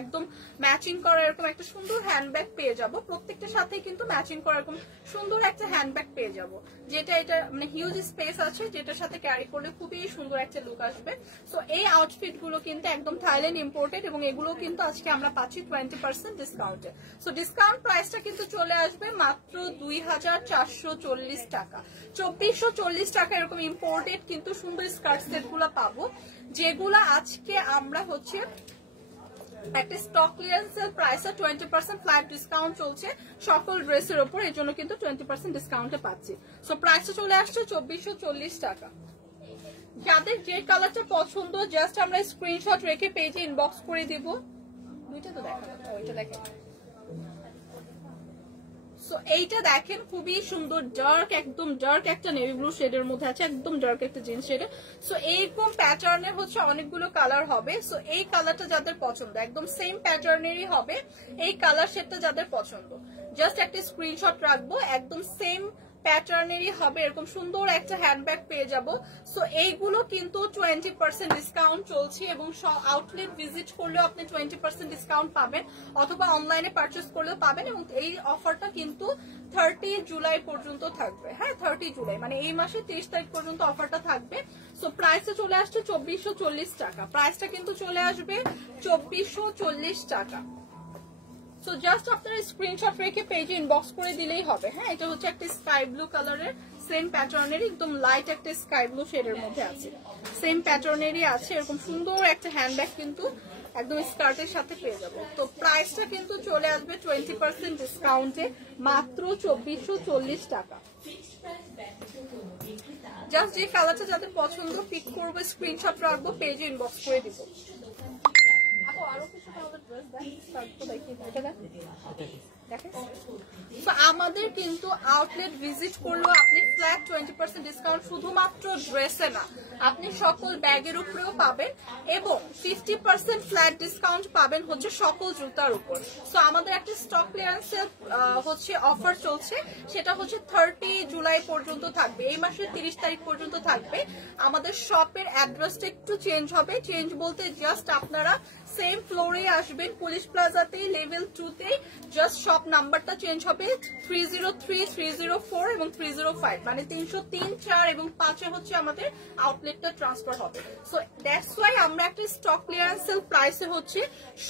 একদম ম্যাচিং করা এরকম একটা সুন্দর হ্যান্ডব্যাগ পেয়ে যাব। প্রত্যেকটার সাথে কিন্তু ম্যাচিং করা এরকম সুন্দর একটা হ্যান্ডব্যাগ পেয়ে যাব, যেটা এটা মানে হিউজ স্পেস আছে, যেটার সাথে ক্যারি করলে খুবই সুন্দর একটা লুক আসবে। সো এই আউটফিট গুলো কিন্তু একদম থাইল্যান্ড ইম্পোর্টেড, এবং এগুলো কিন্তু আজকে আমরা পাচ্ছি 20% ডিসকাউন্টে। সো ডিসকাউন্ট প্রাইসটা কিন্তু চলে আসবে মাত্র 2440 টাকা, 2440 টাকা এরকম ইম্পোর্টেড কিন্তু সুন্দর স্কার্ট সেট গুলো পাবো, যেগুলো আজকে আমরা হচ্ছে একটা স্টক ক্লিয়ারেন্স সেল প্রাইসে 20% ফ্ল্যাট ডিসকাউন্ট চলছে সকল ড্রেসের উপর, এর জন্য কিন্তু 20% ডিসকাউন্টে পাচ্ছি। সো প্রাইসটা চলে আসছে 2440 টাকা। যাদের যে কালারটা পছন্দ জাস্ট আমরা স্ক্রিনশট রেখে পেজে ইনবক্স করে দিব। দুইটা তো দেখা, ওইটা দেখেন। সো এইটা দেখেন, খুবই সুন্দর ডার্ক, একদম ডার্ক একটা নেভি ব্লু শেডের মধ্যে আছে, একদম ডার্ক একটা জিন্স শেডে। সো এইরকম প্যাটার্নের হচ্ছে অনেকগুলো কালার হবে। সো এই কালারটা যাদের পছন্দ, একদম সেম প্যাটার্নেরই হবে এই কালার শেডটা যাদের পছন্দ, জাস্ট একটা স্ক্রিনশট রাখবো, একদম সেম প্যাটার্নেরই হবে, এরকম সুন্দর একটা হ্যান্ডব্যাগ পেয়ে যাব। সো এইগুলো কিন্তু 20% ডিসকাউন্ট চলছে, এবং আউটলেট ভিজিট করলেও আপনি 20% ডিসকাউন্ট পাবেন, অথবা অনলাইনে পারচেস করলেও পাবেন। এবং এই অফারটা কিন্তু 30 জুলাই পর্যন্ত থাকবে। হ্যাঁ, 30 জুলাই মানে এই মাসে 30 তারিখ পর্যন্ত অফারটা থাকবে। সো প্রাইসে চলে আসছে 2440 টাকা, প্রাইসটা কিন্তু চলে আসবে 2440 টাকা। সো জাস্ট আপনারা স্ক্রিনশট রেখে পেজে ইনবক্স করে দিলেই হবে। হ্যাঁ, এটা হচ্ছে একটা স্কাই ব্লু কালারের সেম প্যাটার্নের, একদম লাইট একটা স্কাই ব্লু শেডের মধ্যে আছে, সেম প্যাটার্নেরই আছে, এরকম সুন্দর একটা হ্যান্ডব্যাগ কিন্তু একদম স্কার্টের সাথে পেয়ে যাবো। তো প্রাইসটা কিন্তু চলে আসবে 20% ডিসকাউন্টে, মাত্র 2440 টাকা। জাস্ট যে কালারটা যাদের পছন্দ পিক করবো, স্ক্রিনশট রাখবো, পেজে ইনবক্স করে দিব। আমাদের কিন্তু আউটলেট ভিজিট করলেও আপনি ফ্ল্যাট 20% ডিসকাউন্ট শুধুমাত্র ড্রেসে না, আপনি সকল ব্যাগের উপরেও পাবেন, এবং 50% ফ্ল্যাট ডিসকাউন্ট পাবেন হচ্ছে সকল জুতার উপর। সো আমাদের একটা স্টক ক্লিয়ারেন্স হচ্ছে অফার চলছে, সেটা হচ্ছে 30 জুলাই পর্যন্ত থাকবে, এই মাসের 30 তারিখ পর্যন্ত থাকবে। আমাদের শপের অ্যাড্রেসটা একটু চেঞ্জ হবে, চেঞ্জ বলতে জাস্ট আপনারা সেম ফ্লোরে আসবেন, পুলিশ প্লাজাতে লেভেল 2তে, জাস্ট শপ নাম্বারটা চেঞ্জ হবে, 303, 304 এবং 305, মানে 303, 4 এবং 5 হচ্ছে আমাদের আউটলেটটা ট্রান্সফার হবে। সো দ্যাটস ওয়াই আমরা একটা স্টক ক্লিয়ারেন্স সেল প্রাইসে হচ্ছে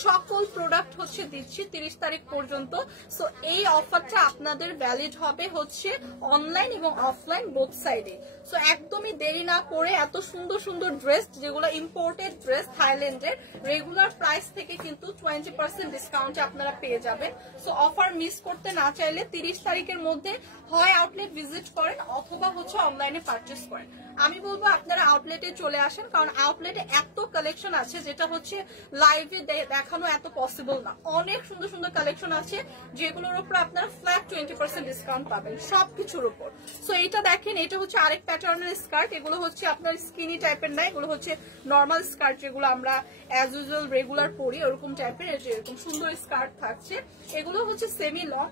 সকল প্রোডাক্ট হচ্ছে দিচ্ছি 30 তারিখ পর্যন্ত। সো এই অফারটা আপনাদের ভ্যালিড হবে হচ্ছে অনলাইন এবং অফলাইন বোথ সাইডে। সো একদমই দেরি না করে এত সুন্দর সুন্দর ড্রেস, যেগুলো ইম্পোর্টেড ড্রেস থাইল্যান্ডের, রেগুলার প্রাইস থেকে কিন্তু 20% ডিসকাউন্টে আপনারা পেয়ে যাবেন। সো অফার মিস করতে না চাইলে 30 তারিখের মধ্যে হয় আউটলেট ভিজিট করেন, অথবা হচ্ছে অনলাইনে পারচেস করেন। আমি বলবো আপনারা আউটলেটে চলে আসেন, কারণ আউটলেটে এত কালেকশন আছে যেটা হচ্ছে লাইভে দেখানো এত পসিবল না। অনেক সুন্দর সুন্দর কালেকশন আছে যেগুলোর উপর আপনারা ফ্ল্যাট 20% ডিসকাউন্ট পাবেন সবকিছুর উপর। সো এইটা দেখেন, এটা হচ্ছে আরেক প্যাটার্নের স্কার্ট, এগুলো হচ্ছে আপনার স্কিনি টাইপের না, এগুলো হচ্ছে নর্মাল স্কার্ট যেগুলো আমরা অ্যাজ ইউজুয়াল রেগুলার পরি, ওরকম টাইপের এরকম সুন্দর স্কার্ট থাকছে। এগুলো হচ্ছে সেমি লং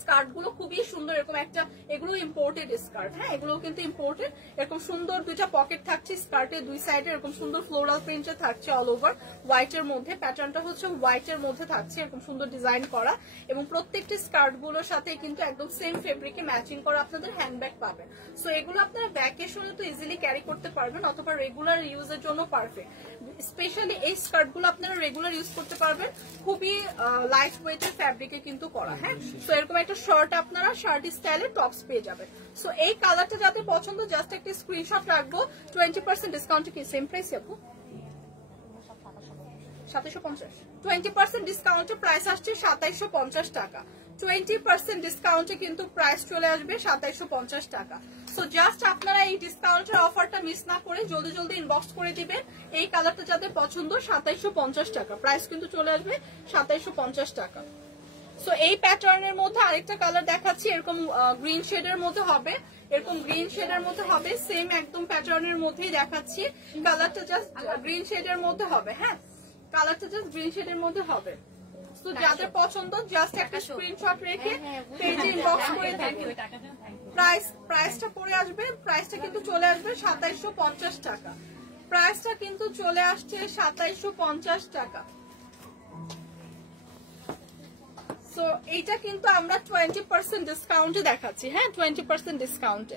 স্কার্ট গুলো খুবই সুন্দর, এরকম একটা, এগুলো ইম্পোর্টেড স্কার্ট, হ্যাঁ এগুলো কিন্তু ইম্পোর্টেড। এরকম সুন্দর দুইটা পকেট থাকছে স্কার্টের দুই সাইডে, এরকম সুন্দর ফ্লোরাল প্রিন্টে থাকছে অল ওভার হোয়াইটের মধ্যে। প্যাটার্নটা হচ্ছে হোয়াইটের মধ্যে থাকছে, এরকম সুন্দর ডিজাইন করা, এবং প্রত্যেকটি স্কার্ট গুলোর সাথে কিন্তু একদম সেম ফেব্রিকে ম্যাচিং করা আপনাদের হ্যান্ডব্যাগ পাবেন। সো এগুলো আপনারা ভ্যাকেশনে তো ইজিলি ক্যারি করতে পারবেন, অথবা রেগুলার ইউজের জন্য পারফেক্ট। স্পেশালি এই স্কার্ট গুলো আপনারা রেগুলার ইউজ করতে পারবেন, খুবই লাইট ওয়েটের ফ্যাব্রিকে কিন্তু করা, হ্যাঁ। সো এরকম একটা শার্ট আপনারা শার্ট স্টাইলে টপস পেয়ে যাবেন। সো এই কালারটা যাদের পছন্দ জাস্ট একটা স্ক্রিনশট রাখবো। 20% ডিসকাউন্টে কি সেম প্রাইস আপু? 2750। 20% ডিসকাউন্টে প্রাইস আসছে 2750 টাকা। 20% ডিসকাউন্টে কিন্তু প্রাইস চলে আসবে 2750 টাকা। সো জাস্ট আপনারা এই ডিসকাউন্টের অফারটা মিস না করে জলদি জলদি ইনবক্স করে দিবেন। এই কালারটা যাদের পছন্দ 2750 টাকা, প্রাইস কিন্তু চলে আসবে 2750 টাকা। সো এই প্যাটার্নের মধ্যে আরেকটা কালার দেখাচ্ছি, এরকম গ্রিন শেডের মধ্যে হবে, এরকম গ্রিন শেডের মধ্যে হবে, সেম একদম প্যাটার্নের মধ্যেই দেখাচ্ছি। কালারটা জাস্ট গ্রিন শেডের মধ্যে হবে, হ্যাঁ কালারটা জাস্ট গ্রিন শেডের মধ্যে হবে। তো যাদের পছন্দ জাস্ট একটা স্ক্রিনশট রেখে পেজে ইনবক্স করে দিবেন। প্রাইসটা পড়ে আসবে, প্রাইসটা কিন্তু চলে আসবে 2750 টাকা। প্রাইসটা কিন্তু চলে আসছে 2750 টাকা। সো এইটা কিন্তু আমরা 20% ডিসকাউন্টে দেখাচ্ছি, হ্যাঁ 20% ডিসকাউন্টে।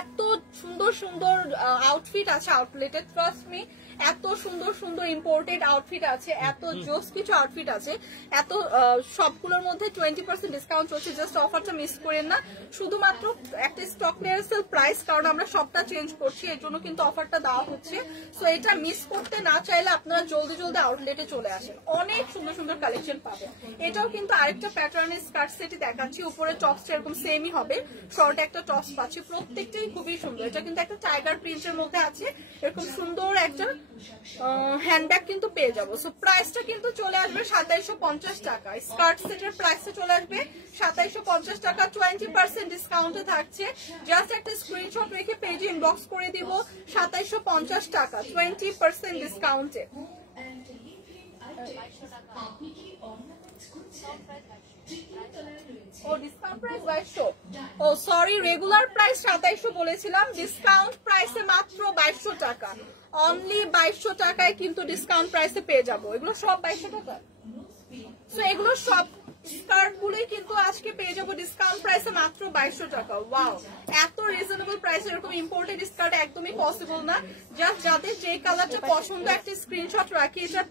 এত সুন্দর সুন্দর আউটফিট আছে আউটলেটে, ট্রাস্ট মি, এত সুন্দর সুন্দর ইম্পোর্টেড আউটফিট আছে, এত জোস কিছু আউটফিট আছে, এত সবগুলোর মধ্যে 20% ডিসকাউন্ট চলছে। জাস্ট অফারটা মিস করেন না, শুধুমাত্র একটা স্টক ক্লিয়ারেন্সের প্রাইস, কারণ আমরা সবটা চেঞ্জ করছি এর জন্য কিন্তু অফারটা দেওয়া হচ্ছে। সো এটা মিস করতে না চাইলে আপনারা জলদি জলদি আউটলেটে চলে আসেন, অনেক সুন্দর সুন্দর কালেকশন পাবেন। এটাও কিন্তু আরেকটা প্যাটার্নের স্কার্ট সেটই দেখাচ্ছি, উপরে টপসটা এরকম সেমই হবে, শর্ট একটা টপস পাচ্ছি, প্রত্যেকটাই খুবই সুন্দর। এটা কিন্তু একটা টাইগার প্রিন্টের মধ্যে আছে, এরকম সুন্দর একটা হ্যান্ডব্যাগ কিন্তু পেয়ে যাবো। সো প্রাইসটা কিন্তু চলে আসবে 2750 টাকা। স্কার্ট সেটের প্রাইসটা চলে আসবে 2750 টাকা, 20% ডিসকাউন্টে থাকছে। জাস্ট একটা স্ক্রিনশট রেখে পেজে ইনবক্স করে দিব 2750 টাকা 20% ডিসকাউন্টে। ও ডিসকাউন্ট প্রাইস 2200। ও সরি, রেগুলার প্রাইস 2700 বলেছিলাম, ডিসকাউন্ট প্রাইসে মাত্র 2200 টাকা, অনলি 2200 টাকায় কিন্তু ডিসকাউন্ট প্রাইসে পেয়ে যাবো। এগুলো সব 2200 টাকা। সো এগুলো সব স্কার্ট গুলোই কিন্তু আজকে পেয়ে যাবো ডিসকাউন্ট প্রাইসে মাত্র 2200 টাকা। ওয়াও, এত রিজনেবল প্রাইসে এরকম ইম্পোর্টেড স্কার্ট একদমই পসিবল না। জাস্ট যাদের যে কালারটা পছন্দ একটা স্ক্রিনশট রাখি। এটা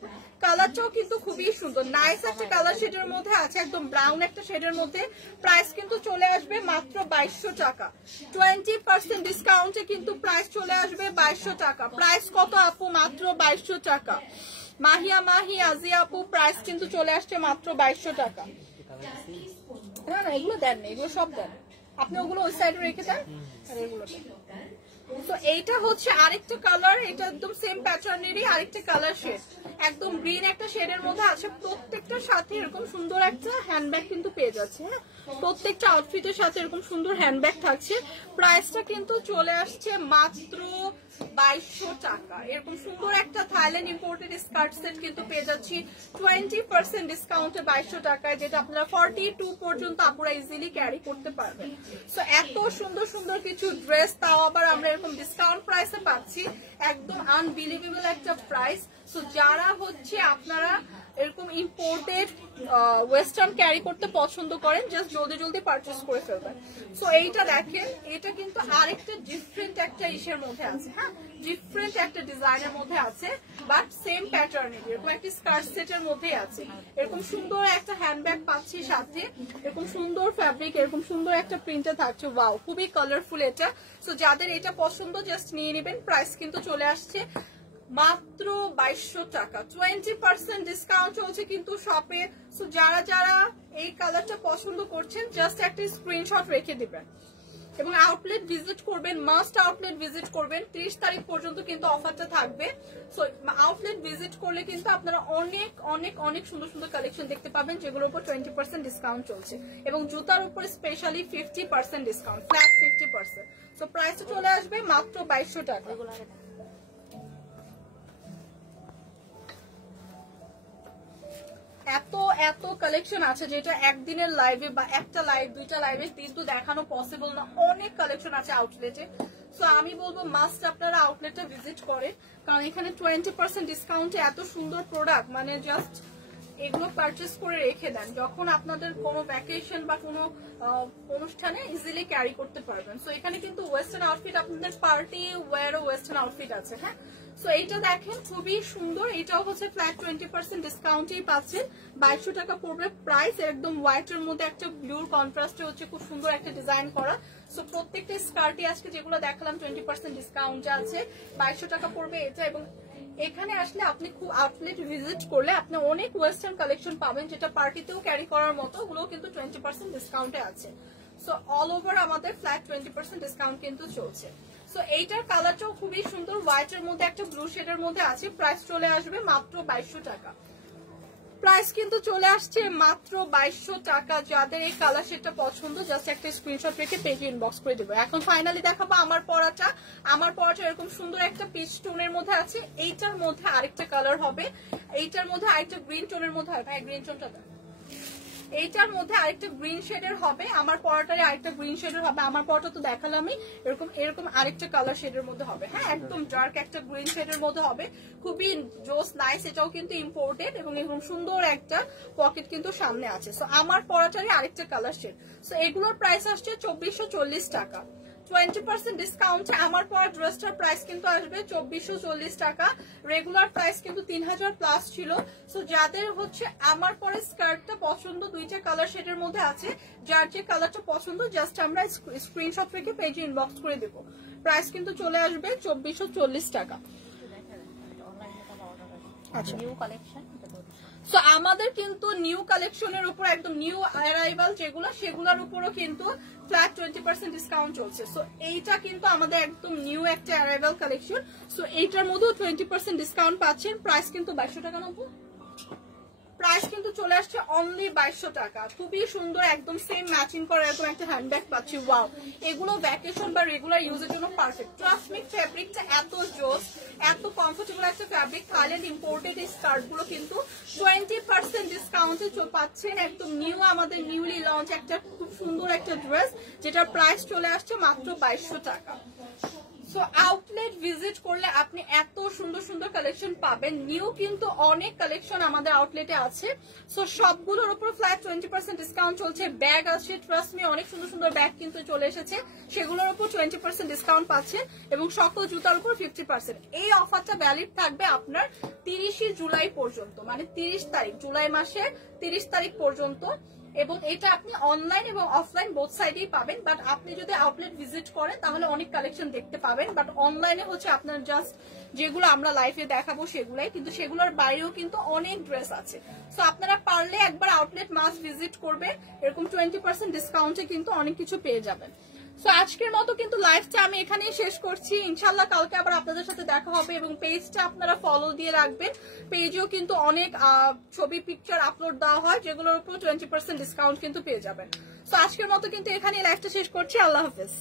কালারটাও কিন্তু খুবই সুন্দর, নাইস একটা কালার শেডের মধ্যে আছে, একদম ব্রাউন একটা শেডের মধ্যে। প্রাইস কিন্তু চলে আসবে মাত্র 2200 টাকা। 20% ডিসকাউন্টে কিন্তু প্রাইস চলে আসবে 2200 টাকা। প্রাইস কত আপু? মাত্র 2200 টাকা। মাহিয়া মাহি আজিয়া আপু, প্রাইস কিন্তু চলে আসছে মাত্র 2200 টাকা। না না, এগুলো দেন না, এগুলো সব দেন, আপনি ওগুলো ওই সাইডে রেখে দেন আর এগুলো দেন। তো এইটা হচ্ছে আরেকটা কালার, এটা একদম সেম প্যাটার্নেরই আরেকটা কালার শেড, একদম গ্রিন একটা শেডের মধ্যে আছে। প্রত্যেকটার সাথে এরকম সুন্দর একটা হ্যান্ডব্যাগ কিন্তু পেয়ে যাচ্ছে, হ্যাঁ প্রত্যেকটা আউটফিটের সাথে এরকম সুন্দর হ্যান্ডব্যাগ থাকছে। প্রাইসটা কিন্তু চলে আসছে মাত্র 2200 টাকা। এরকম সুন্দর একটা থাইল্যান্ড ইম্পোর্টেড স্কার্ট সেট কিন্তু পেয়ে যাচ্ছি 20% ডিসকাউন্টে 2200 টাকায়, যেটা আপনারা 42 পর্যন্ত আপুরা ইজিলি ক্যারি করতে পারবেন। সো এত সুন্দর সুন্দর কিছু ড্রেস, তাও আবার আমরা এরকম ডিসকাউন্ট প্রাইসে পাচ্ছি, একদম আনবিলিভেবল একটা প্রাইস। সো যারা হচ্ছে আপনারা এরকম ইম্পোর্টেড ওয়েস্টার্ন ক্যারি করতে পছন্দ করেন, জাস্ট জলদি জলদি পারচেস করে ফেলবেন। সো এইটা দেখেন, এটা কিন্তু আরেকটা ডিফারেন্ট একটা ইসের মধ্যে আছে, হ্যাঁ ডিফারেন্ট একটা ডিজাইনের মধ্যে আছে, বাট সেম প্যাটার্নের, এরকম একটা স্কার্ট সেটের মধ্যে আছে। এরকম সুন্দর একটা হ্যান্ডব্যাগ পাচ্ছি সাথে, এরকম সুন্দর ফ্যাব্রিক, এরকম সুন্দর একটা প্রিন্টে থাকছে। ওয়াও, খুবই কালারফুল এটা। সো যাদের এটা পছন্দ জাস্ট নিয়ে নেবেন। প্রাইস কিন্তু চলে আসছে মাত্র 2200 টাকা। 20% ডিসকাউন্ট চলছে কিন্তু শপে। সো যারা যারা এই কালারটা পছন্দ করছেন জাস্ট একটা স্ক্রিনশট রেখে দিবেন এবং আউটলেট ভিজিট করবেন, মাস্ট আউটলেট ভিজিট করবেন। 30 তারিখ পর্যন্ত কিন্তু অফারটা থাকবে। সো আউটলেট ভিজিট করলে কিন্তু আপনারা অনেক অনেক অনেক সুন্দর সুন্দর কালেকশন দেখতে পাবেন, যেগুলোর উপর 20% ডিসকাউন্ট চলছে, এবং জুতার উপর স্পেশালি 50% ডিসকাউন্ট, ফ্ল্যাট 50%। সো প্রাইসটা চলে আসবে মাত্র 2200 টাকা। এত এত কালেকশন আছে যেটা একদিনের লাইভে বা একটা লাইভ দুইটা লাইভে কিন্তু দেখানো পসিবল না, অনেক কালেকশন আছে আউটলেটে। সো আমি বলবো মাস্ট আপনারা আউটলেটটা ভিজিট করেন, কারণ এখানে 20% ডিসকাউন্টে এত সুন্দর প্রোডাক্ট, মানে জাস্ট এগুলো পারচেস করে রেখে দেন, যখন আপনাদের কোনো ভ্যাকেশন বা কোনো অনুষ্ঠানে ইজিলি ক্যারি করতে পারবেন। সো এখানে কিন্তু ওয়েস্টার্ন আউটফিট, আপনাদের পার্টি ওয়্যারও ওয়েস্টার্ন আউটফিট আছে। হ্যাঁ, সো এইটা দেখেন খুবই সুন্দর, এটাও হচ্ছে ফ্ল্যাট 20% ডিসকাউন্টেই পাচ্ছেন, 2200 টাকা পড়বে প্রাইস। একদম হোয়াইটের মধ্যে একটা ব্লুর কন্ট্রাস্টে হচ্ছে খুব সুন্দর একটা ডিজাইন করা। সো প্রত্যেকটা স্কার্টই আজকে যেগুলো দেখালাম 20% ডিসকাউন্ট আছে, 2200 টাকা পড়বে এটা। এবং এখানে আসলে আপনি খুব আউটলেট ভিজিট করলে আপনি অনেক ওয়েস্টার্ন কালেকশন পাবেন, যেটা পার্টিতেও ক্যারি করার মতো, ওগুলো কিন্তু 20% ডিসকাউন্টে আছে। সো অল ওভার আমাদের ফ্ল্যাট 20% ডিসকাউন্ট কিন্তু চলছে। সো এইটার কালারটাও খুবই সুন্দর, হোয়াইটের মধ্যে একটা ব্লু শেডের মধ্যে আছে, প্রাইস চলে আসবে মাত্র 2200 টাকা। প্রাইস কিন্তু চলে আসছে মাত্র 2200 টাকা। যাদের এই কালার শেডটা পছন্দ জাস্ট একটা স্ক্রিনশট রেখে পেজে ইনবক্স করে দেবো। এখন ফাইনালি দেখাবো আমার পরাটা। আমার পরাটা এরকম সুন্দর একটা পিচ টোনের মধ্যে আছে, এইটার মধ্যে আরেকটা কালার হবে, এইটার মধ্যে আরেকটা গ্রিন টোনের মধ্যে হবে। হ্যাঁ, গ্রিন টোনটা এইটার মধ্যে আরেকটা গ্রিন শেডের হবে, আমার পরাটারে আরেকটা গ্রিন শেডের হবে। আমার পরাটা তো দেখালামই, এরকম এরকম আরেকটা কালার শেডের মধ্যে হবে। হ্যাঁ, একদম ডার্ক একটা গ্রিন শেডের মধ্যে হবে, খুবই জোস নাইস। এটাও কিন্তু ইম্পোর্টেড এবং এরকম সুন্দর একটা পকেট কিন্তু সামনে আছে। সো আমার পরাটারে আরেকটা কালার শেড। সো এগুলোর প্রাইস আসছে 2440 টাকা। 20% ডিসকাউন্টে আমার পরা ড্রেসটার প্রাইস কিন্তু আসবে 2440 টাকা। রেগুলার প্রাইস কিন্তু 3000 প্লাস ছিল। সো যাদের হচ্ছে আমার পরে স্কার্টটা পছন্দ, দুইটা কালার শেডের মধ্যে আছে, যার যে কালারটা পছন্দ জাস্ট আমরা স্ক্রিনশট রেখে পেজে ইনবক্স করে দেবো। প্রাইস কিন্তু চলে আসবে 2440 টাকা। আচ্ছা, নিউ কালেকশন। সো আমাদের কিন্তু নিউ কালেকশনের উপর একদম নিউ অ্যারাইভাল যেগুলো, সেগুলোর উপরও কিন্তু ফ্ল্যাট 20% ডিসকাউন্ট চলছে। সো এইটা কিন্তু আমাদের একদম নিউ একটা অ্যারাইভাল কালেকশন। সো এইটার মধ্যেও 20% ডিসকাউন্ট পাচ্ছেন, প্রাইস কিন্তু 2200 টাকা নেবো। প্রাইস কিন্তু চলে আসছে অনলি 2200 টাকা। খুবই সুন্দর, একদম সেম ম্যাচিং করা এরকম একটা হ্যান্ডব্যাগ পাচ্ছি। ওয়াও, এগুলো ভ্যাকেশন বা রেগুলার ইউজের জন্য পারফেক্ট। ট্রাস্ট মি, ফ্যাব্রিকটা এত জোস, এত কমফোর্টেবল একটা ফ্যাব্রিক। থাইল্যান্ড ইম্পোর্টেড এই স্কার্ট গুলো কিন্তু 20% ডিসকাউন্টে পাচ্ছেন, একদম নিউ, আমাদের নিউলি লঞ্চ একটা খুব সুন্দর একটা ড্রেস, যেটার প্রাইস চলে আসছে মাত্র 2200 টাকা। সো আউটলেট ভিজিট করলে আপনি এত সুন্দর সুন্দর কালেকশন পাবেন। নিউ কিন্তু অনেক কালেকশন আমাদের আউটলেটে আছে। সো সবগুলোর উপর ফ্ল্যাট 20% ডিসকাউন্ট চলছে। ব্যাগ আছে, ট্রাস্ট মি, অনেক সুন্দর সুন্দর ব্যাগ কিন্তু চলে এসেছে, সেগুলোর উপর 20% ডিসকাউন্ট পাচ্ছেন। এবং সকল জুতার উপর 50%। এই অফারটা ভ্যালিড থাকবে আপনার 30 জুলাই পর্যন্ত, মানে 30 তারিখ, জুলাই মাসের 30 তারিখ পর্যন্ত। এবং এটা আপনি অনলাইন এবং অফলাইন বোথ সাইডেই পাবেন। বাট আপনি যদি আউটলেট ভিজিট করেন তাহলে অনেক কালেকশন দেখতে পাবেন। বাট অনলাইনে হচ্ছে আপনার জাস্ট যেগুলো আমরা লাইভে দেখাবো সেগুলাই, কিন্তু সেগুলোর বাইরেও কিন্তু অনেক ড্রেস আছে। সো আপনারা পারলে একবার আউটলেট মাস্ট ভিজিট করবেন, এরকম 20% ডিসকাউন্টে কিন্তু অনেক কিছু পেয়ে যাবেন। সো আজকের মতো কিন্তু লাইভটা আমি এখানেই শেষ করছি। ইনশাল্লাহ কালকে আবার আপনাদের সাথে দেখা হবে। এবং পেজটা আপনারা ফলো দিয়ে রাখবেন, পেজেও কিন্তু অনেক ছবি পিকচার আপলোড দেওয়া হয়, যেগুলোর উপর 20% ডিসকাউন্ট কিন্তু পেয়ে যাবেন। সো আজকের মতো কিন্তু এখানে লাইভটা শেষ করছি। আল্লাহ হাফেজ।